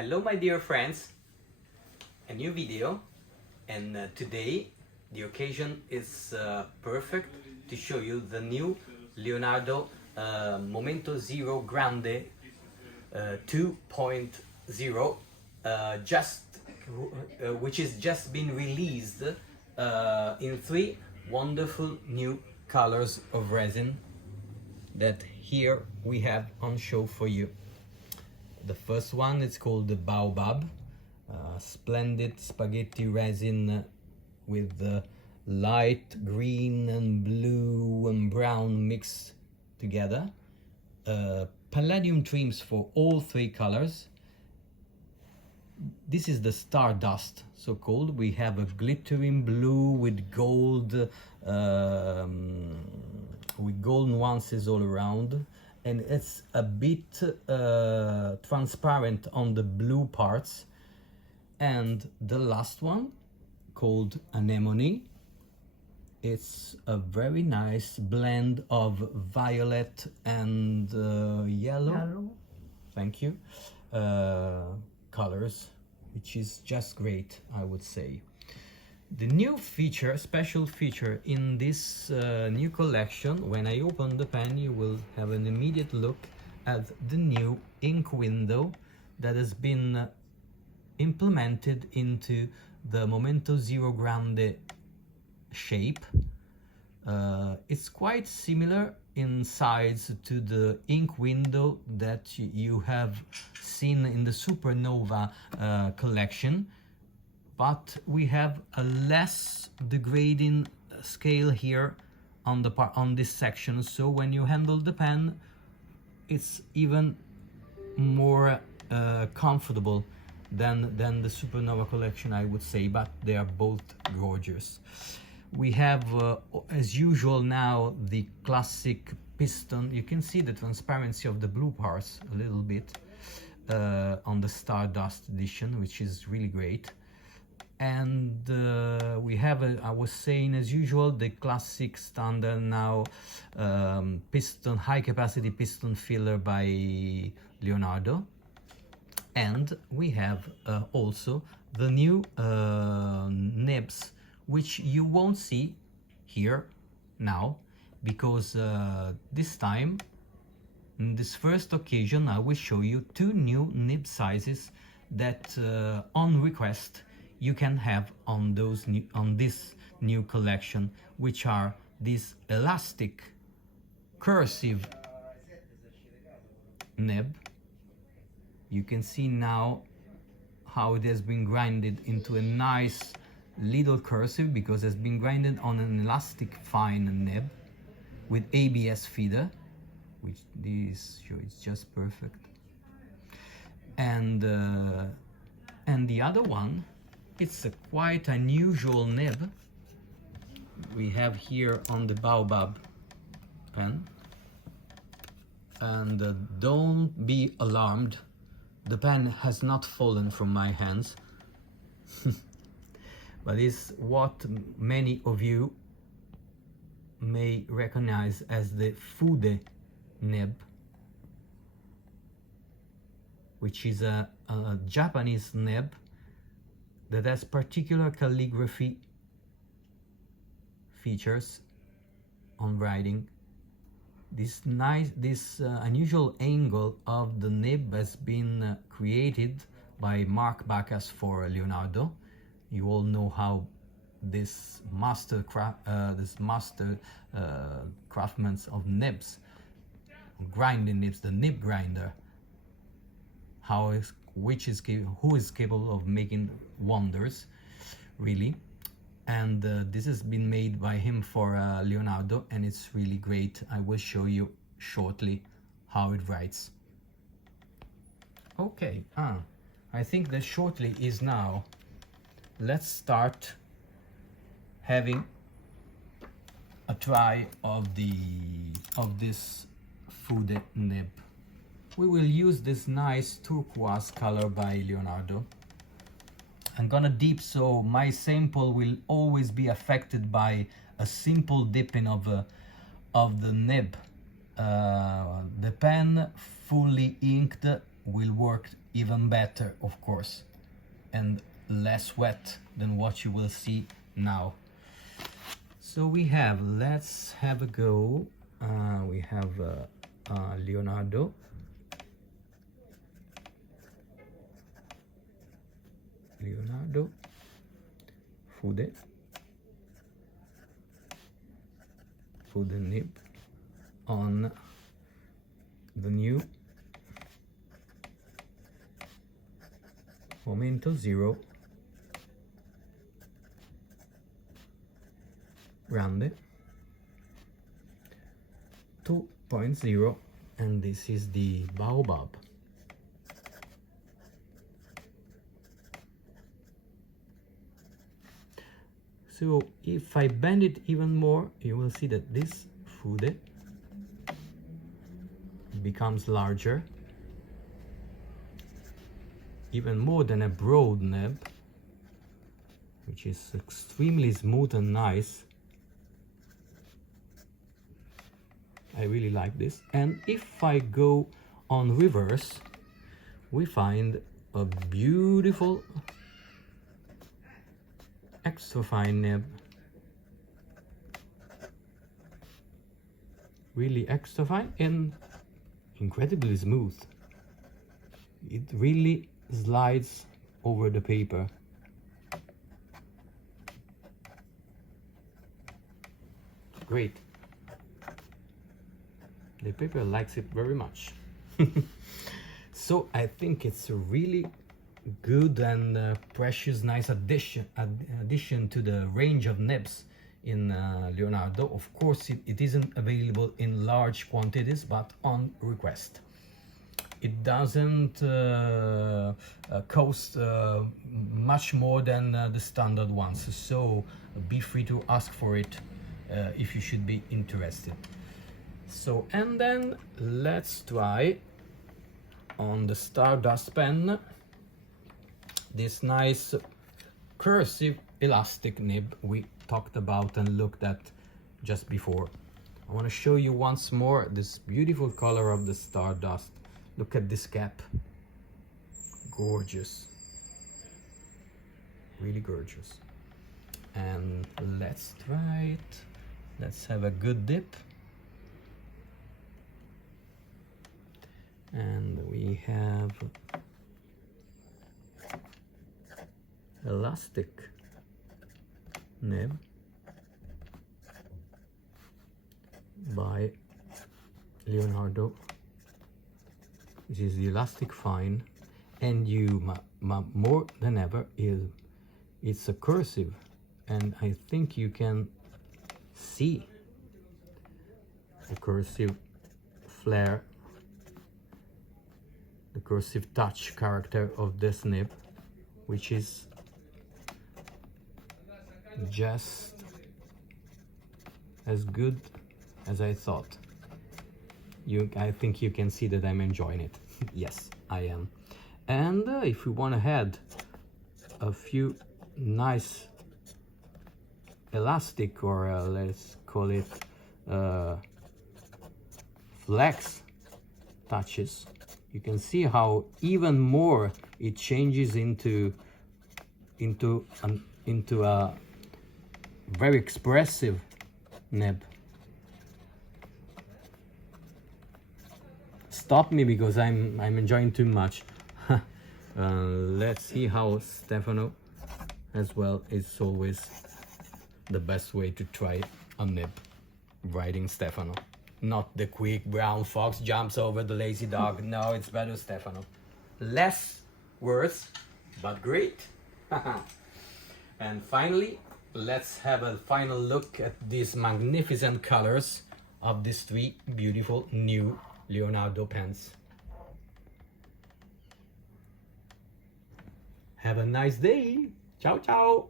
Hello my dear friends, a new video, and today the occasion is perfect to show you the new Leonardo MZero Grande 2.0 which is just been released in 3 wonderful new colors of resin that here we have on show for you. The first one is called the Baobab, splendid spaghetti resin with light green and blue and brown mixed together. Palladium trims for all 3 colors. This is the Stardust, so called. We have a glittering blue with gold nuances all around, and it's a bit transparent on the blue parts. And the last one, called Anemone, it's a very nice blend of violet and yellow. Thank you. Colors, which is just great, I would say. The new feature, special feature in this new collection, when I open the pen you will have an immediate look at the new ink window that has been implemented into the MZero Grande shape. It's quite similar in size to the ink window that you have seen in the Supernova collection, but we have a less degrading scale here on this section, so when you handle the pen it's even more comfortable than the Supernova collection, I would say, but they are both gorgeous. We have as usual now the classic piston. You can see the transparency of the blue parts a little bit on the Stardust edition, which is really great. And we have, I was saying, as usual, the classic standard now piston, high capacity piston filler by Leonardo. And we have also the new nibs, which you won't see here now, because this time, in this first occasion, I will show you 2 new nib sizes that on request you can have on this new collection, which are this elastic cursive nib. You can see now how it has been grinded into a nice little cursive, because it's been grinded on an elastic fine nib with ABS feeder, which this show is just perfect. And the other one, it's a quite unusual nib we have here on the Baobab pen. And don't be alarmed, the pen has not fallen from my hands. But it's what many of you may recognize as the Fude nib, which is a Japanese nib that has particular calligraphy features on writing. This unusual angle of the nib has been created by Mark Bacchus for Leonardo. You all know how this master craftsman of nibs, grinding nibs, the nib grinder, who is capable of making wonders, really. And this has been made by him for Leonardo, and it's really great. I will show you shortly how it writes. Okay, I think that shortly is now. Let's start having a try of this Fude nib. We will use this nice turquoise color by Leonardo. I'm gonna dip, so my sample will always be affected by a simple dipping of the nib. The pen fully inked will work even better, of course, and less wet than what you will see now. So we have, let's have a go. We have Leonardo, Fude nib on the new MZero Grande 2.0, and this is the Baobab. So if I bend it even more, you will see that this Fude becomes larger, even more than a broad nib, which is extremely smooth and nice. I really like this. And if I go on reverse, we find a beautiful extra fine nib, really extra fine and incredibly smooth. It really slides over the paper. Great. The paper likes it very much. So I think it's a really good and precious, nice addition to the range of nibs in Leonardo. Of course, it isn't available in large quantities, but on request. It doesn't cost much more than the standard ones, so be free to ask for it if you should be interested. So, and then let's try on the Stardust pen this nice cursive elastic nib we talked about and looked at just before. I want to show you once more this beautiful color of the Stardust. Look at this cap. Gorgeous. Really gorgeous. And let's try it. Let's have a good dip. And we have elastic nib by Leonardo. This is the elastic fine, and you more than ever it's a cursive, and I think you can see the cursive flair, the cursive touch character of this nib, which is just as good as I thought. I think you can see that I'm enjoying it. Yes, I am. And if we want to add a few nice elastic, or let's call it flex touches, you can see how even more it changes into a very expressive nib. Stop me because I'm enjoying too much. Let's see how Stefano as well is always the best way to try a nib. Riding Stefano, not the quick brown fox jumps over the lazy dog. No, it's better Stefano. Less words, but great. And finally, let's have a final look at these magnificent colors of these three beautiful new Leonardo pens. Have a nice day. Ciao, ciao.